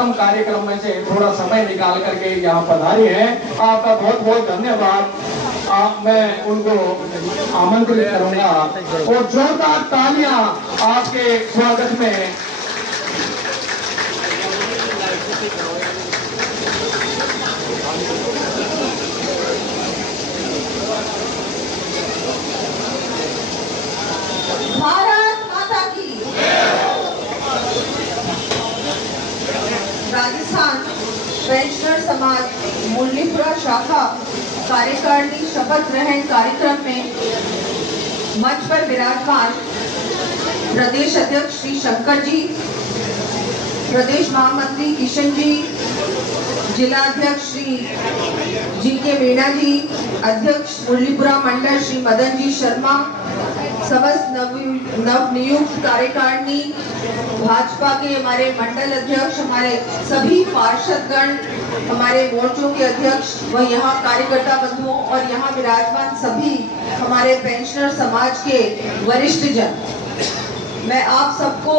महत्तम कार्यक्रम में से थोड़ा समय निकाल करके यहाँ पधारी हैं। आपका बहुत बहुत धन्यवाद। मैं उनको आमंत्रित करूंगा और जोरदार तालियां आपके स्वागत में। भारत माता की। राजस्थान पेंशनर समाज मुरलीपुरा शाखा कार्यकारिणी शपथ ग्रहण कार्यक्रम में मंच पर विराजमान प्रदेश अध्यक्ष श्री शंकर जी, प्रदेश महामंत्री किशन जी, जिला अध्यक्ष श्री जी के मीणा जी, अध्यक्ष मुरलीपुरा मंडल श्री मदन जी शर्मा, समस्त नवनियुक्त कार्यकारिणी, भाजपा के हमारे मंडल अध्यक्ष, हमारे सभी पार्षदगण, हमारे मोर्चों के अध्यक्ष व यहाँ कार्यकर्ता बंधुओं और यहाँ विराजमान सभी हमारे पेंशनर समाज के वरिष्ठ जन, मैं आप सबको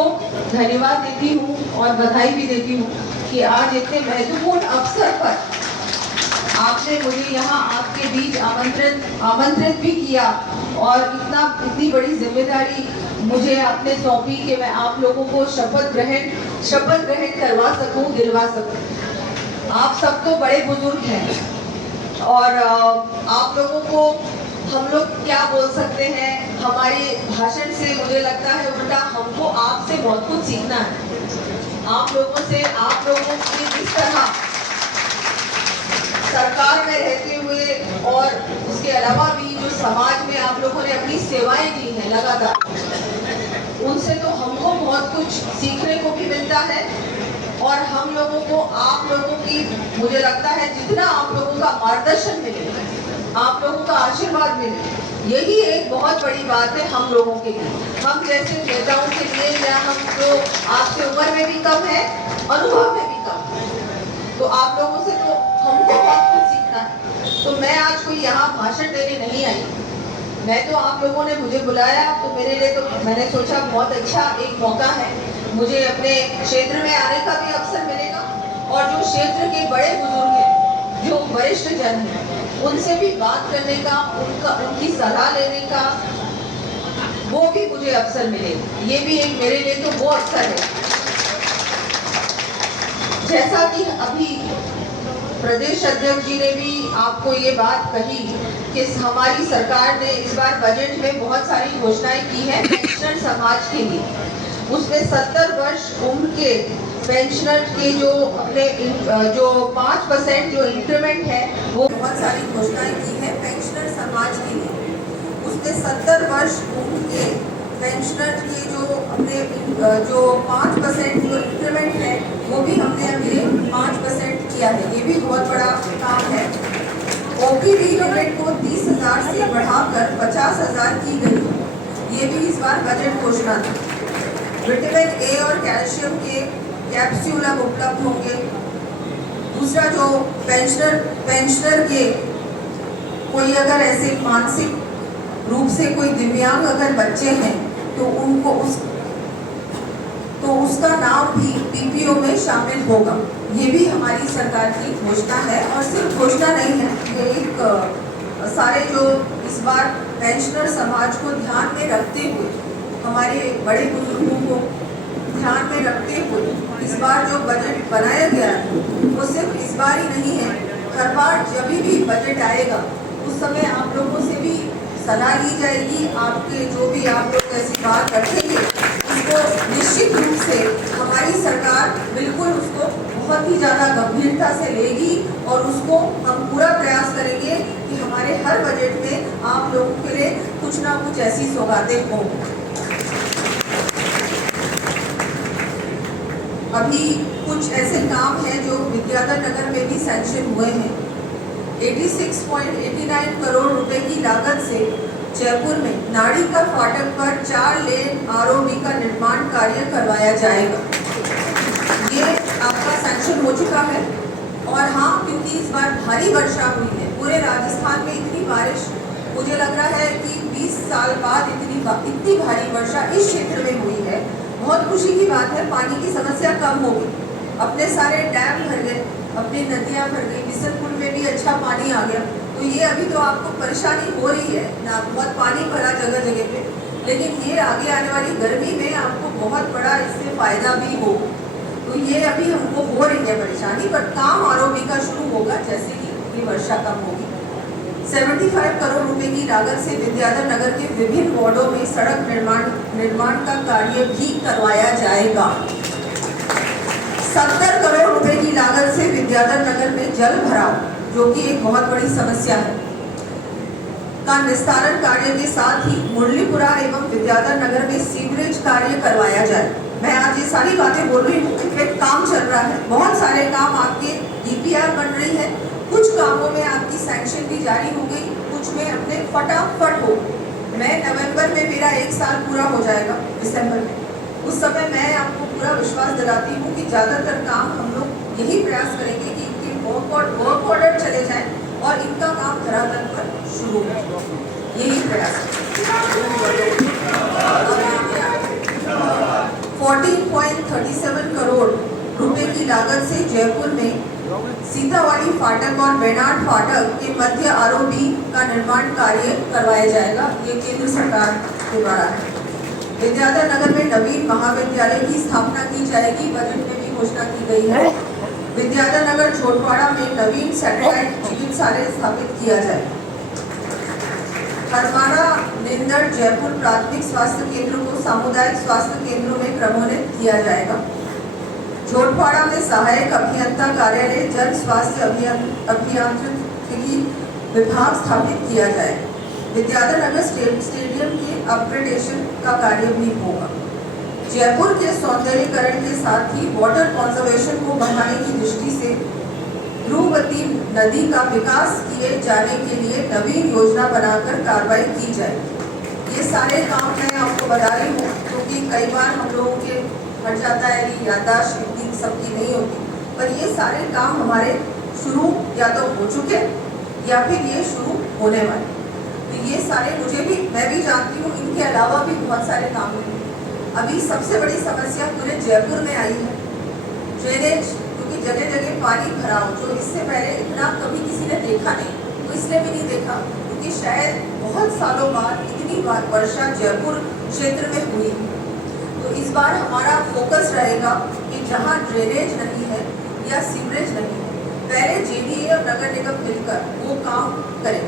धन्यवाद देती हूँ और बधाई भी देती हूँ कि आज इतने महत्वपूर्ण अवसर पर आपने मुझे यहाँ आपके बीच आमंत्रित भी किया और इतनी बड़ी जिम्मेदारी मुझे आपने सौंपी कि मैं आप लोगों को शपथ ग्रहण करवा सकूं, दिलवा सकूं। आप सब तो बड़े बुजुर्ग हैं और आप लोगों को हम लोग क्या बोल सकते हैं, हमारे भाषण से मुझे लगता है उल्टा हमको आपसे बहुत कुछ सीखना है। आप लोगों की जिस तरह सरकार में रहते हुए और उसके अलावा भी जो समाज में आप लोगों ने अपनी सेवाएं दी हैं लगातार, उनसे तो हमको बहुत कुछ सीखने को भी मिलता है और हम लोगों को आप लोगों की मुझे लगता है जितना आप लोगों का मार्गदर्शन मिले, आप लोगों का आशीर्वाद मिले, यही एक बहुत बड़ी बात है हम लोगों के लिए, हम जैसे नेताओं के लिए, या हम जो आपसे उम्र में भी कम है, अनुभव में भी कम है, तो आप लोगों से तो हमको बहुत कुछ सीखना है। तो मैं आज कोई यहाँ भाषण देने नहीं आई, मैं तो आप लोगों ने मुझे बुलाया तो मेरे लिए तो मैंने सोचा बहुत अच्छा एक मौका है, मुझे अपने क्षेत्र में आने का भी अवसर मिलेगा और जो क्षेत्र के बड़े बुजुर्ग हैं, जो वरिष्ठ जन हैं, उनसे भी बात करने का, उनकी सलाह लेने का वो भी मुझे अवसर मिलेगा। ये भी एक मेरे लिए तो वो अवसर है। जैसा कि अभी प्रदेश अध्यक्ष जी ने भी आपको ये बात कही कि हमारी सरकार ने इस बार बजट में बहुत सारी घोषणाएं की है पेंशनर समाज के लिए। उसमें 70 वर्ष उम्र के पेंशनर के जो अपने जो 5% जो इंक्रीमेंट है, वो बहुत सारी घोषणाएं की है पेंशनर समाज के लिए। उसमें 70 वर्ष उम्र के पेंशनर के जो अपने जो 5% जो इंक्रीमेंट है, वो भी हमने अभी 5% किया है। ये भी बहुत बड़ा काम है। ओपीडी लिमिट को 30,000 से बढ़ाकर 50,000 की गई, ये भी इस बार बजट घोषणा थी। विटामिन ए और कैल्शियम के कैप्सूल अब उपलब्ध होंगे। दूसरा, जो पेंशनर के कोई अगर ऐसे मानसिक रूप से कोई दिव्यांग अगर बच्चे हैं तो उनको उसका नाम भी पीपीओ में शामिल होगा। ये भी हमारी सरकार की घोषणा है और सिर्फ घोषणा नहीं है, ये एक सारे जो इस बार पेंशनर समाज को ध्यान में रखते हुए, हमारे बड़े बुजुर्गों को ध्यान में रखते हुए इस बार जो बजट बनाया गया है, वो सिर्फ इस बार ही नहीं है, हर बार जब भी बजट आएगा उस समय आप लोगों से भी सलाह ली जाएगी। आपके जो भी आप लोग ऐसी बात रखेंगे उसको निश्चित रूप से हमारी सरकार बिल्कुल उसको बहुत ही ज़्यादा गंभीरता से लेगी और उसको हम पूरा प्रयास करेंगे कि हमारे हर बजट में आप लोगों के लिए कुछ ना कुछ ऐसी सौगातें हों। अभी कुछ ऐसे काम हैं जो विद्याधर नगर में भी सैंक्शन हुए हैं। 86.89 करोड़ रुपए की लागत से जयपुर में नाड़ीकर फाटक पर 4 लेन आरओबी का निर्माण कार्य करवाया जाएगा। ये आपका सैंक्शन हो चुका है। और हाँ, क्योंकि इस बार भारी वर्षा हुई है पूरे राजस्थान में, इतनी बारिश मुझे लग रहा है कि 20 साल बाद इतनी भारी वर्षा इस क्षेत्र में हुई है। बहुत खुशी की बात है, पानी की समस्या कम होगी। अपने सारे डैम भर गए, अपनी नदियाँ भर गई, बिसनपुर में भी अच्छा पानी आ गया। तो ये अभी तो आपको परेशानी हो रही है ना, बहुत पानी भरा जगह जगह पे, लेकिन ये आगे आने वाली गर्मी में आपको बहुत बड़ा इससे फायदा भी हो। तो ये अभी हमको हो रही है परेशानी, पर काम आरओबी का शुरू होगा जैसे ही ये वर्षा कम होगी। 75 करोड़ रुपए की लागत से विद्याधर नगर के विभिन्न वार्डों में सड़क निर्माण का कार्य भी करवाया जाएगा। 70 करोड़ रुपए की लागत से विद्याधर नगर में जल भराव, जो कि एक बहुत बड़ी समस्या है, का निस्तारण कार्य के साथ ही मुरलीपुरा एवं विद्याधर नगर में सीवरेज कार्य करवाया जाए। मैं आज ये सारी बातें बोल रही हूँ, इनफैक्ट काम चल रहा है, बहुत सारे काम आपके डीपीआर बन रही है, कुछ कामों में आपकी सैंक्शन भी जारी हो गई, कुछ में अपने फटाफट हो। मैं नवंबर में मेरा 1 साल पूरा हो जाएगा, दिसंबर में, उस समय मैं आपको पूरा विश्वास दिलाती हूँ कि ज़्यादातर काम हम लोग यही प्रयास करेंगे कि इनके वर्क ऑर्डर चले जाएं और इनका काम धरातल पर शुरू हो, यही प्रयास है। 14.37 करोड़ रुपए की लागत से जयपुर में सीतावाड़ी फाटक और बेनाड फाटक के मध्य आरओबी का निर्माण कार्य करवाया जाएगा। ये केंद्र सरकार के द्वारा है। विद्याधर नगर में नवीन महाविद्यालय की स्थापना की जाएगी, बजट में भी घोषणा की गई है। विद्याधर नगर छोटवाड़ा में नवीन सैटेलाइट चिकित्सालय स्थापित किया जाए। हरमारा निंदड़ जयपुर प्राथमिक स्वास्थ्य केंद्र को सामुदायिक स्वास्थ्य केंद्रों में क्रमोन्नत किया जाएगा। छोटवाड़ा में सहायक अभियंता कार्यालय जन स्वास्थ्य अभियांत्रिकी विभाग स्थापित किया जाए। विद्याधर नगर स्टेडियम के अपग्रेडेशन का कार्य भी होगा। जयपुर के सौंदर्यीकरण के साथ ही वाटर कंजर्वेशन को बढ़ाने की दृष्टि से ध्रुवती नदी का विकास किए जाने के लिए नवीन योजना बनाकर कार्रवाई की जाए। ये सारे काम मैं आपको बता रही हूँ क्योंकि कई बार हम लोगों के हट जाता है कि याददाश्त इतनी सबकी नहीं होती, पर ये सारे काम हमारे शुरू या तो हो चुके या फिर ये शुरू होने वाले। तो ये सारे मैं भी जानती हूँ, इनके अलावा भी बहुत सारे काम हैं। अभी सबसे बड़ी समस्या पूरे जयपुर में आई है ड्रेनेज, क्योंकि जगह जगह पानी भरा हो, जो इससे पहले इतना कभी किसी ने देखा नहीं। तो इसलिए भी नहीं देखा क्योंकि शायद बहुत सालों बाद इतनी वर्षा जयपुर क्षेत्र में हुई। तो इस बार हमारा फोकस रहेगा कि जहाँ ड्रेनेज नहीं है या सीवरेज नहीं है, पहले जेडीए और नगर निगम मिलकर वो काम करें।